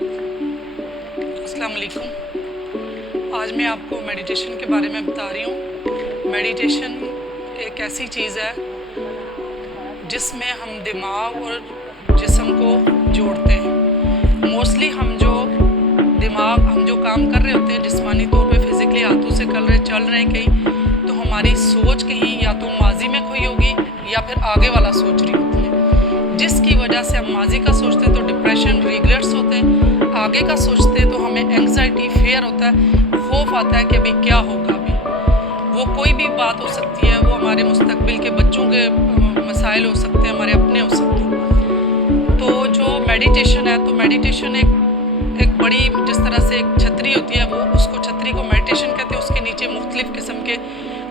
अस्सलाम वालेकुम। आज मैं आपको मेडिटेशन के बारे में बता रही हूँ। मेडिटेशन एक ऐसी चीज़ है जिसमें हम दिमाग और जिस्म को जोड़ते हैं। मोस्टली हम जो काम कर रहे होते हैं जिस्मानी तौर पे फिज़िकली हाथों से चल रहे हैं कहीं, तो हमारी सोच कहीं या तो माजी में खोई होगी या फिर आगे वाला सोच रही होती है, जिसकी वजह से हम माजी का सोचते हैं तो डिप्रेशन, रिग्रेट्स होते हैं, आगे का सोचते हैं तो हमें एंग्जाइटी, फेयर होता है, खौफ आता है कि अभी क्या होगा। अभी वो कोई भी बात हो सकती है, वो हमारे मुस्तकबिल के बच्चों के मसाइल हो सकते हैं, हमारे अपने हो सकते हैं। तो जो मेडिटेशन है, तो मेडिटेशन एक बड़ी, जिस तरह से एक छतरी होती है, वो उसको छतरी को मेडिटेशन कहते हैं। उसके नीचे मुख्तलिफ़ किस्म के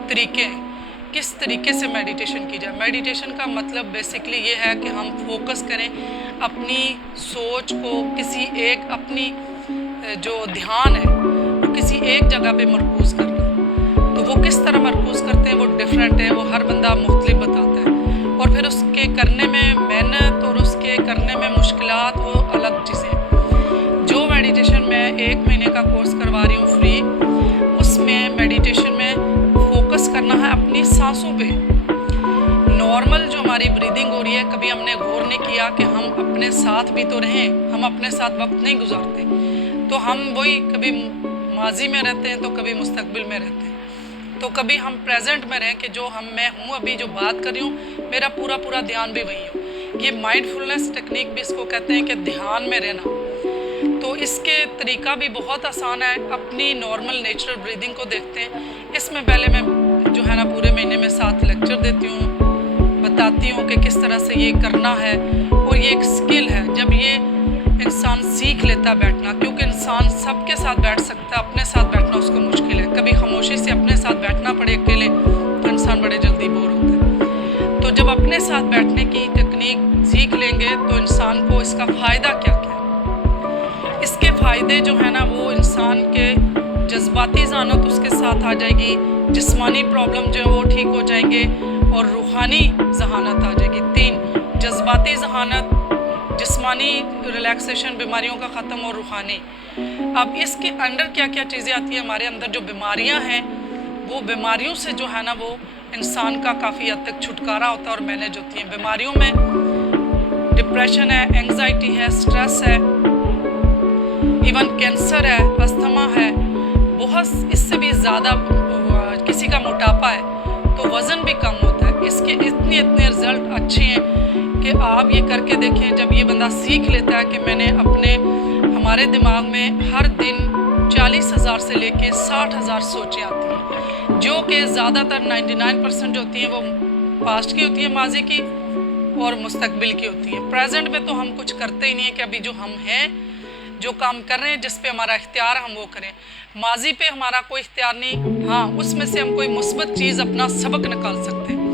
तरीके हैं किस तरीके से मेडिटेशन की जाए। मेडिटेशन का मतलब बेसिकली ये है कि हम फोकस करें अपनी सोच को किसी एक, अपनी जो ध्यान है वो किसी एक जगह पे मरकूज़ करना। तो वो किस तरह मरकूज़ करते हैं वो डिफरेंट है, वो हर बंदा मुख्तलिफ बताता है, और फिर उसके करने में मेहनत और उसके करने में मुश्किलात वो अलग चीज़ें। जो मेडिटेशन मैं 1 महीने का कोर्स करवा रही हूँ फ्री, उसमें मेडिटेशन में फोकस करना है अपनी सांसों पे। नॉर्मल जो हमारी ब्रीदिंग हो रही है, कभी हमने गौर नहीं किया कि हम अपने साथ भी तो रहें, हम अपने साथ वक्त नहीं गुजारते, तो हम वही कभी माजी में रहते हैं तो कभी मुस्तकबिल में रहते हैं। तो कभी हम प्रेजेंट में रहें कि जो मैं हूँ अभी जो बात कर रही हूँ, मेरा पूरा ध्यान भी वही हो। ये माइंडफुलनेस टेक्निक भी इसको कहते हैं कि ध्यान में रहना। तो इसके तरीका भी बहुत आसान है। अपनी नॉर्मल नेचुरल ब्रीदिंग को देखते हैं। इसमें पहले मैं जो है ना पूरे महीने में 7 लेक्चर देती हूँ, बताती हूँ कि किस तरह से ये करना है, और ये एक स्किल है। जब ये इंसान सीख लेता बैठना, क्योंकि इंसान सबके साथ बैठ सकता है, अपने साथ बैठना उसको मुश्किल है। कभी खामोशी से अपने साथ बैठना पड़े अकेले तो इंसान बड़े जल्दी बोर होता है। तो जब अपने साथ बैठने की टेक्निक सीख लेंगे तो इंसान को इसका फ़ायदा क्या है। इसके फ़ायदे जो है ना, वो इंसान के जज्बाती ज़हानत उसके साथ आ जाएगी, जिस्मानी प्रॉब्लम जो है वो ठीक हो जाएंगे, और रूहानी ज़हानत आ जाएगी। 3 जज्बाती ज़हानत, जिस्मानी रिलैक्सेशन, बीमारियों का ख़त्म, और रूहानी। अब इसके अंदर क्या क्या चीज़ें आती हैं। हमारे अंदर जो बीमारियां हैं, वो बीमारियों से जो है ना वो इंसान का काफ़ी हद तक छुटकारा होता है और मैनेज होती हैं। बीमारियों में डिप्रेशन है, एंग्जाइटी है, स्ट्रेस है, इवन कैंसर है, अस्थमा है, बहुत इससे भी ज़्यादा किसी का मोटापा है तो वज़न भी कम होता है। इसके इतने रिज़ल्ट अच्छे हैं कि आप ये करके देखें। जब ये बंदा सीख लेता है कि मैंने हमारे दिमाग में हर दिन 40,000 से लेके 60,000 सोचें आती हैं, जो कि ज़्यादातर 99% जो होती हैं वो पास्ट की होती है, माजी की, और मुस्तकबिल की होती हैं। प्रेजेंट में तो हम कुछ करते ही नहीं है कि अभी जो हम हैं, जो काम कर रहे हैं, जिस पे हमारा इख्तियार हम वो करें। माजी पे हमारा कोई इख्तियार नहीं, हाँ उसमें से हम कोई मुस्बत चीज़ अपना सबक निकाल सकते हैं।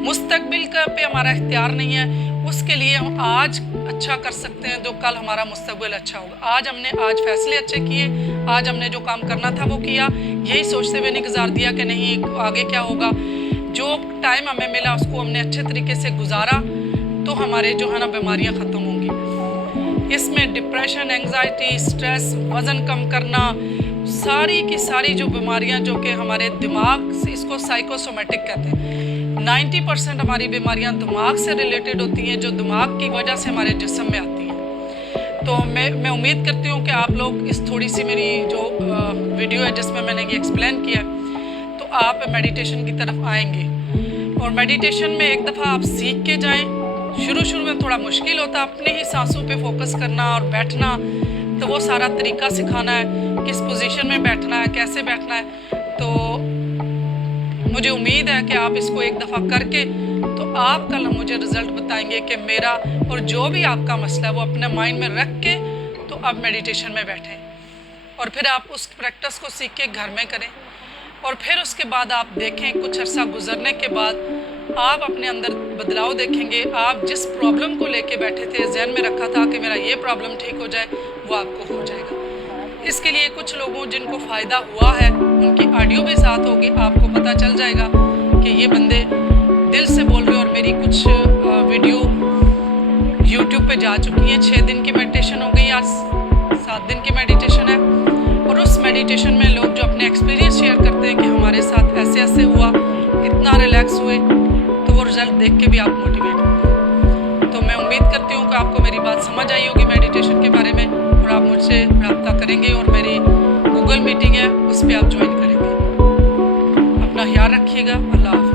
मुस्तकबिल का पे हमारा इख्तियार नहीं है, उसके लिए हम आज अच्छा कर सकते हैं जो कल हमारा मुस्तकबिल अच्छा होगा। आज फैसले अच्छे किए, आज हमने जो काम करना था वो किया, यही सोचते हुए नहीं गुजार दिया कि नहीं आगे क्या होगा। जो टाइम हमें मिला उसको हमने अच्छे तरीके से गुजारा, तो हमारे जो है ना बीमारियाँ ख़त्म होंगी। इसमें डिप्रेशन, एंग्जाइटी, स्ट्रेस, वज़न कम करना, सारी की सारी जो बीमारियां जो कि हमारे दिमाग से, इसको साइकोसोमेटिक कहते हैं। 90% हमारी बीमारियां दिमाग से रिलेटेड होती हैं, जो दिमाग की वजह से हमारे जिस्म में आती हैं। तो मैं उम्मीद करती हूँ कि आप लोग इस थोड़ी सी मेरी जो वीडियो है जिसमें मैंने ये एक्सप्लेन किया, तो आप मेडिटेशन की तरफ आएंगे। और मेडिटेशन में एक दफ़ा आप सीख के जाएँ। शुरू में थोड़ा मुश्किल होता है अपने ही सांसों पे फोकस करना और बैठना, तो वो सारा तरीका सिखाना है, किस पोजीशन में बैठना है, कैसे बैठना है। तो मुझे उम्मीद है कि आप इसको एक दफ़ा करके, तो आप कल मुझे रिज़ल्ट बताएंगे कि मेरा, और जो भी आपका मसला है वो अपने माइंड में रख के तो आप मेडिटेशन में बैठें, और फिर आप उस प्रैक्टिस को सीख के घर में करें। और फिर उसके बाद आप देखें, कुछ अर्सा गुजरने के बाद आप अपने अंदर बदलाव देखेंगे। आप जिस प्रॉब्लम को लेके बैठे थे, जहन में रखा था कि मेरा ये प्रॉब्लम ठीक हो जाए, वो आपको हो जाएगा। इसके लिए कुछ लोगों जिनको फ़ायदा हुआ है उनकी ऑडियो भी साथ होगी, आपको पता चल जाएगा कि ये बंदे दिल से बोल रहे हैं। और मेरी कुछ वीडियो YouTube पे जा चुकी हैं, 6 दिन की मेडिटेशन हो गई, आज میڈیٹیشن میں لوگ جو اپنے ایکسپیرینس شیئر کرتے ہیں کہ ہمارے ساتھ ایسے ایسے ہوا، اتنا ریلیکس ہوئے، تو وہ رزلٹ دیکھ کے بھی آپ موٹیویٹ ہوں گے۔ تو میں امید کرتی ہوں کہ آپ کو میری بات سمجھ آئی ہوگی میڈیٹیشن کے بارے میں، اور آپ مجھ سے رابطہ کریں گے، اور میری گوگل میٹنگ ہے اس پہ آپ جوائن کریں گے۔ اپنا خیال رکھیے گا۔ اللہ حافظ۔